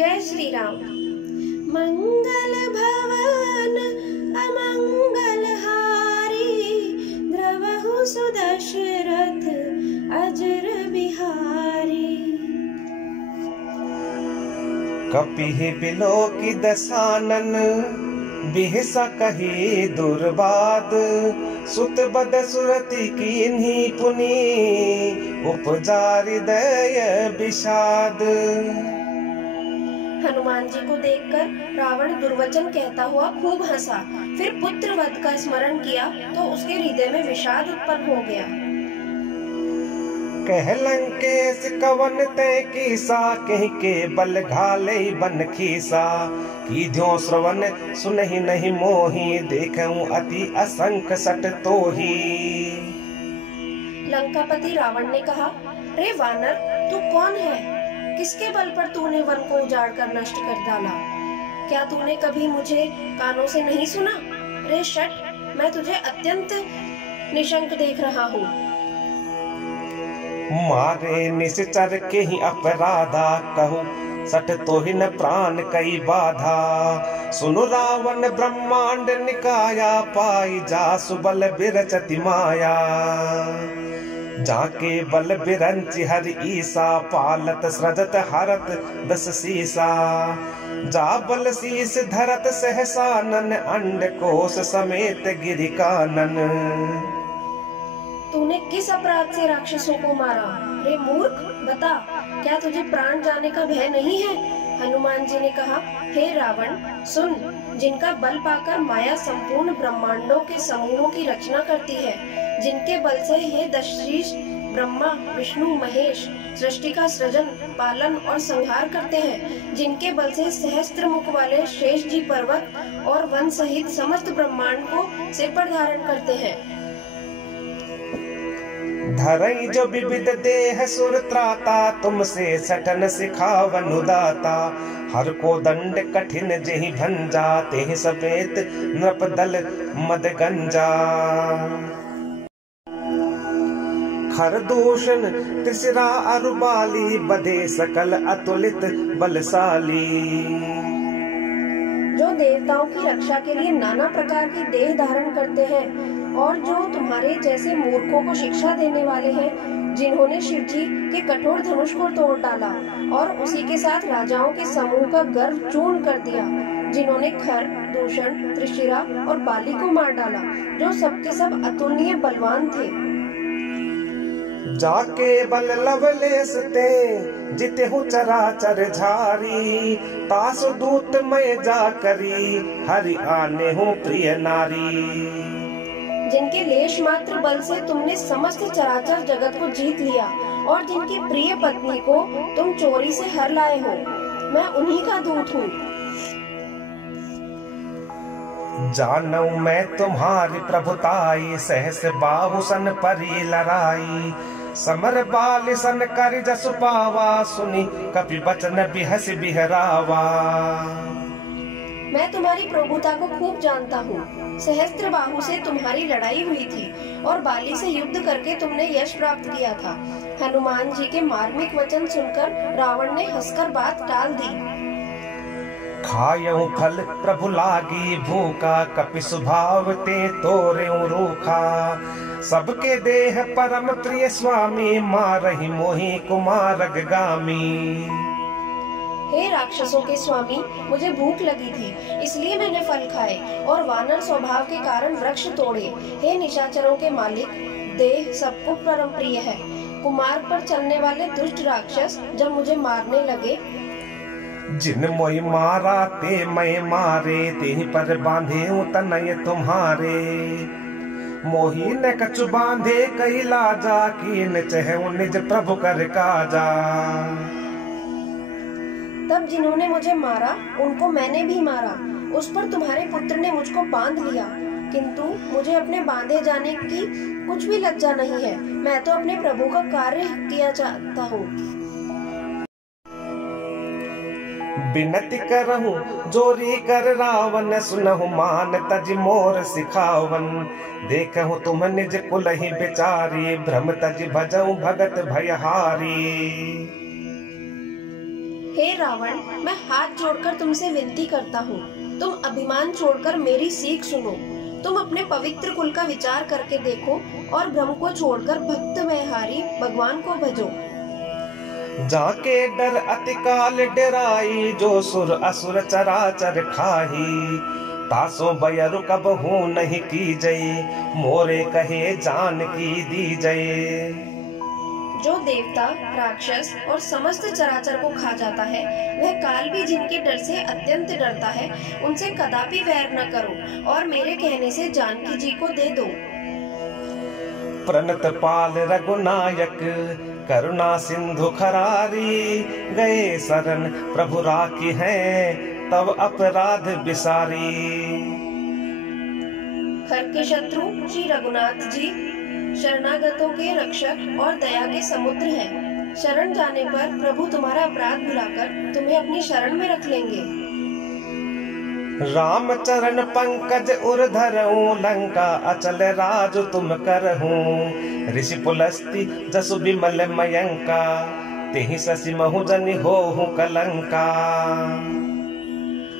जय श्री राम। मंगल भवन अमंगल हारी, द्रवहु सुदशरथ अजर बिहारी। कपिहि बिलोकि दसानन, बिहसा कही दुर्बाद। सुत बद सुरति कीन्ही पुनि, उपजा हृदय विषाद। हनुमान जी को देखकर रावण दुर्वचन कहता हुआ खूब हंसा। फिर पुत्र वध का स्मरण किया तो उसके हृदय में विषाद उत्पन्न हो गया। कह लंकेश कवन तय कीसा, कह के बल घाले बन खीसा। कीध्यो श्रवण सुनहि नहीं मोही, देखऊं अति असंख्य सट तोही। लंकापति रावण ने कहा, रे वानर, तू कौन है? किसके बल पर तूने वन को उजाड़ कर नष्ट कर डाला? क्या तूने कभी मुझे कानों से नहीं सुना? रे शठ, मैं तुझे अत्यंत निशंक देख रहा हूँ। मारे निश्चर के ही अपराधा, कहूँ सठ तो ही न प्राण कई बाधा। सुनु रावण ब्रह्मांड निकाया, पाई जा सुबल बिरचति माया। जाके बल बिरंचि हरि ईसा, पालत सृजत हरत दस सीसा। जा बल शीस धरत सहसानन, अंड कोश समेत गिरि कानन। तूने किस अपराध से राक्षसों को मारा? रे मूर्ख, बता, क्या तुझे प्राण जाने का भय नहीं है? हनुमान जी ने कहा, हे रावण, सुन, जिनका बल पाकर माया संपूर्ण ब्रह्मांडों के समूहों की रचना करती है, जिनके बल से हे दशरीश ब्रह्मा विष्णु महेश सृष्टि का सृजन पालन और संहार करते हैं, जिनके बल से सहस्त्र मुख वाले शेष जी पर्वत और वन सहित समस्त ब्रह्मांड को सिर पर धारण करते हैं। धरई जो विविध देह सुर त्राता, तुमसे सठन सिखावन उदाता। हर को दंड कठिन जेहि भंजा, तेहि समेत नृप दल मद गंजा। खरदूषण त्रिशिरा अरुबाली, बधे सकल अतुलित बलशाली। जो देवताओं की रक्षा के लिए नाना प्रकार की देह धारण करते हैं, और जो तुम्हारे जैसे मूर्खों को शिक्षा देने वाले हैं, जिन्होंने शिव जी के कठोर धनुष को तोड़ डाला और उसी के साथ राजाओं के समूह का गर्व चूर्ण कर दिया, जिन्होंने खर, दूषण, त्रिशिरा और बाली को मार डाला, जो सबके सब अतुलनीय बलवान थे। जाके बल लवलेस ते, जिते हूँ चराचर झारी। तासु दूत मैं जा करी, हरि आने हूँ प्रिय नारी। जिनके लेश मात्र बल से तुमने समस्त चराचर जगत को जीत लिया, और जिनकी प्रिय पत्नी को तुम चोरी से हर लाए हो, मैं उन्हीं का दूत हूँ। जानू मैं तुम्हारी प्रभुताई, सहस बाहु सन परी लड़ाई। समर बाल सन कर जस पावा, सुनी कपि बचन बिहस बिहरावा। मैं तुम्हारी प्रभुता को खूब जानता हूँ। सहस्त्र बाहु से तुम्हारी लड़ाई हुई थी और बाली से युद्ध करके तुमने यश प्राप्त किया था। हनुमान जी के मार्मिक वचन सुनकर रावण ने हंसकर बात टाल दी। खायऊ फल प्रभु लागी भूखा, कपि स्वभाव ते तोरेऊ रूखा। सबके देह परम प्रिय स्वामी, मारहि मोहि कुमारग गामी। हे राक्षसों के स्वामी, मुझे भूख लगी थी, इसलिए मैंने फल खाए और वानर स्वभाव के कारण वृक्ष तोड़े। हे निशाचरों के मालिक, देह सबको परम प्रिय है। कुमार्ग पर चलने वाले दुष्ट राक्षस जब मुझे मारने लगे, जिन मोहि मारा ते मैं मारे, तेहि पर बांधे तनय तुम्हारे। मोहि न कछु बांधे कई लाजा, कीन चहु निज प्रभु कर काजा। तब जिन्होंने मुझे मारा उनको मैंने भी मारा। उस पर तुम्हारे पुत्र ने मुझको बांध लिया, किंतु मुझे अपने बांधे जाने की कुछ भी लज्जा नहीं है। मैं तो अपने प्रभु का कार्य किया चाहता हूँ। बिनती करहूँ जोरी कर रावण, सुनहु मान तज मोर सिखावन। देखहु तुम निज कुलहि बिचारी, भ्रम तज भजऊ भगत भयहारी। हे रावण, मैं हाथ जोड़कर तुमसे विनती करता हूँ, तुम अभिमान छोड़कर मेरी सीख सुनो। तुम अपने पवित्र कुल का विचार करके देखो और भ्रम को छोड़कर भक्त व्यवहारी भगवान को भजो। जाके डर अति काल डराई, जो सुर असुर चराचर खाही। तासो बयरु कब हूँ नहीं की जई, मोरे कहे जान की दी जय। जो देवता, राक्षस और समस्त चराचर को खा जाता है, वह काल भी जिनके डर से अत्यंत डरता है, उनसे कदापि वैर न करो और मेरे कहने से जानकी जी को दे दो। प्रणत पाल रघुनायक, करुणा सिंधु खरारी। गए शरण प्रभु राखी है, तब अपराध बिसारी। खर के शत्रु श्री रघुनाथ जी शरणागतों के रक्षक और दया के समुद्र हैं। शरण जाने पर प्रभु तुम्हारा अपराध भुलाकर तुम्हें अपनी शरण में रख लेंगे। राम चरण पंकज उर धरऊं, लंका अचल राज तुम करहूं। ऋषि पुलस्ति जसु विमल मयंका, तेहि शशि महु जनि होहु कलंका।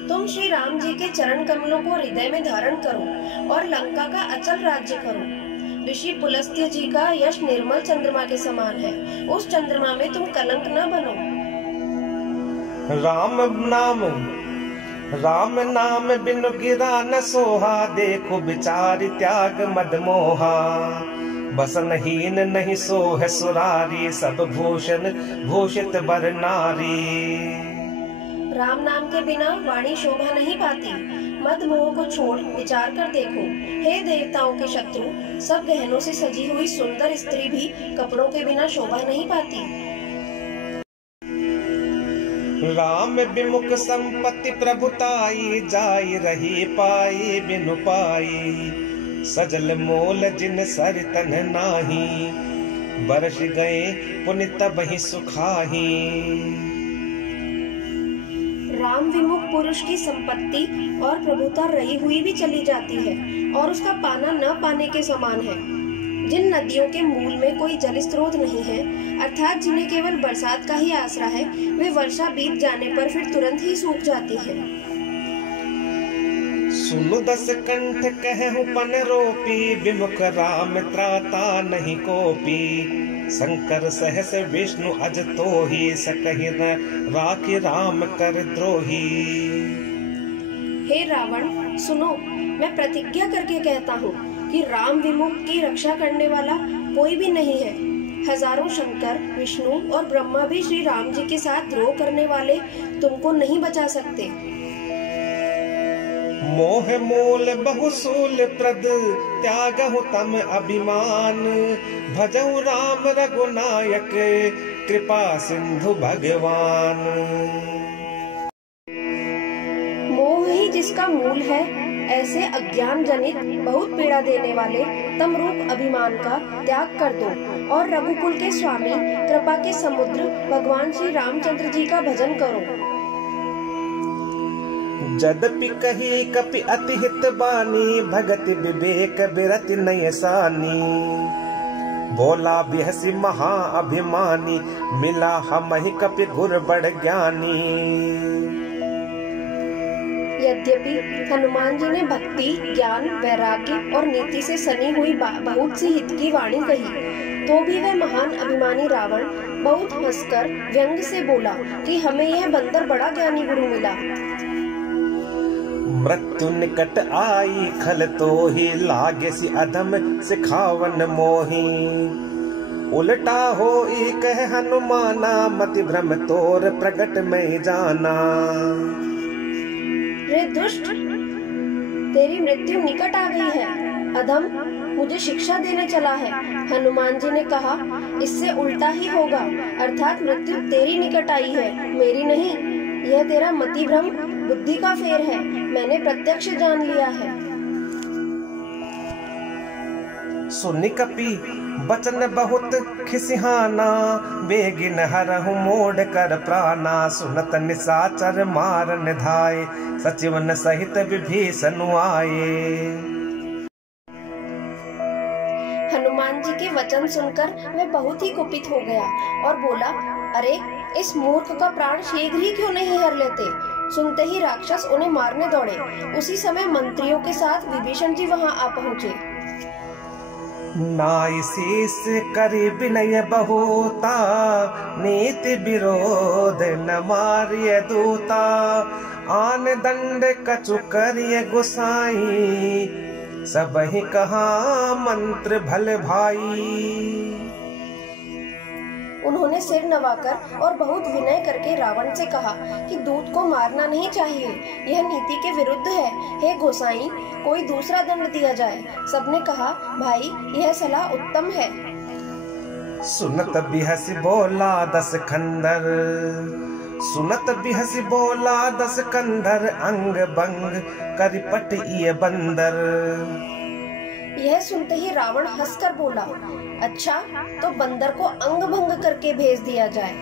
तुम श्री राम जी के चरण कमलों को हृदय में धारण करो और लंका का अचल राज्य करो। ऋषि पुलस्त्य जी का यश निर्मल चंद्रमा के समान है, उस चंद्रमा में तुम कलंक न बनो। राम नाम बिनु गिरा न सोहा, देखो बिचारी त्याग मद मोहा। बसनहीन नहीं सोह सुरारी, सब भूषण भूषित बर नारी। राम नाम के बिना वाणी शोभा नहीं पाती, मद मोह को छोड़ विचार कर देखो। हे देवताओं के शत्रु, सब गहनों से सजी हुई सुंदर स्त्री भी कपड़ों के बिना शोभा नहीं पाती। राम विमुख संपत्ति प्रभुताई, जाई रही पाई बिनु पाई। सजल मोल जिन सर तन नाही, बरस गए पुनि तबहि सुखाही। राम विमुख पुरुष की संपत्ति और प्रभुता रही हुई भी चली जाती है और उसका पाना न पाने के समान है। जिन नदियों के मूल में कोई जल स्रोत नहीं है, अर्थात जिन्हें केवल बरसात का ही आसरा है, वे वर्षा बीत जाने पर फिर तुरंत ही सूख जाती है। सुनु दस कंठ कहूँ पन रोपी, विमुख राम त्राता नहीं कोपी। शंकर सहस विष्णु अज तो ही, सकहि न राखि राम कर द्रोही। हे रावण सुनो, मैं प्रतिज्ञा करके कहता हूँ कि राम विमुख की रक्षा करने वाला कोई भी नहीं है। हजारों शंकर, विष्णु और ब्रह्मा भी श्री राम जी के साथ द्रोह करने वाले तुमको नहीं बचा सकते। मोह मूल बहुसूल प्रद, त्यागहु तम अभिमान। भजऊ राम रघुनायक, कृपा सिंधु भगवान। मोह ही जिसका मूल है, ऐसे अज्ञान जनित बहुत पीड़ा देने वाले तम रूप अभिमान का त्याग कर दो और रघुकुल के स्वामी, कृपा के समुद्र भगवान श्री रामचंद्र जी का भजन करो। जदपि कही कपि अति हित बानी, भगति विवेक बिरति नय सानी। बोला बिहसी महा अभिमानी, मिला हमहि कपि गुर बड़ ज्ञानी। यद्यपि हनुमान जी ने भक्ति, ज्ञान, वैराग्य और नीति से सनी हुई बहुत सी हित की वाणी कही, तो भी वह महान अभिमानी रावण बहुत हंसकर व्यंग से बोला कि हमें यह बंदर बड़ा ज्ञानी गुरु मिला। मृत्यु निकट आई खल तो ही, लागे सी अधम सिखावन मोही। उल्टा हो कह हनुमाना, मति भ्रम तोर प्रगट में जाना। रे दुष्ट, तेरी मृत्यु निकट आ गई है। अधम, मुझे शिक्षा देने चला है। हनुमान जी ने कहा, इससे उल्टा ही होगा, अर्थात मृत्यु तेरी निकट आई है, मेरी नहीं। यह तेरा मति भ्रम बुद्धि का फेर है, मैंने प्रत्यक्ष जान लिया है। सुनि कपि बचन बहुत खिसिहाना, बेगिन हरहु मोड़ कर प्राणा। सुनत निशाचर मारन धाय, सचिवन सहित विभीषण आए। हनुमान जी के वचन सुनकर वह बहुत ही कुपित हो गया और बोला, अरे इस मूर्ख का प्राण शीघ्र ही क्यों नहीं हर लेते। सुनते ही राक्षस उन्हें मारने दौड़े। उसी समय मंत्रियों के साथ विभीषण जी वहां आ पहुंचे। नाई शीस करी विनय बहुता, नीति विरोध न मारिय दूता। आन दंड कछु करिय गोसाई, सबहि कहा मंत्र भल भाई। उन्होंने सिर नवाकर और बहुत विनय करके रावण से कहा कि दूत को मारना नहीं चाहिए, यह नीति के विरुद्ध है। हे गोसाई, कोई दूसरा दंड दिया जाए। सबने कहा, भाई यह सलाह उत्तम है। सुनत बिहसी बोला दस खंडर, सुनत बिहसी बोला दस कंधर। अंग भंग करिपट ये बंदर। यह सुनते ही रावण हंसकर बोला, अच्छा तो बंदर को अंग भंग करके भेज दिया जाए।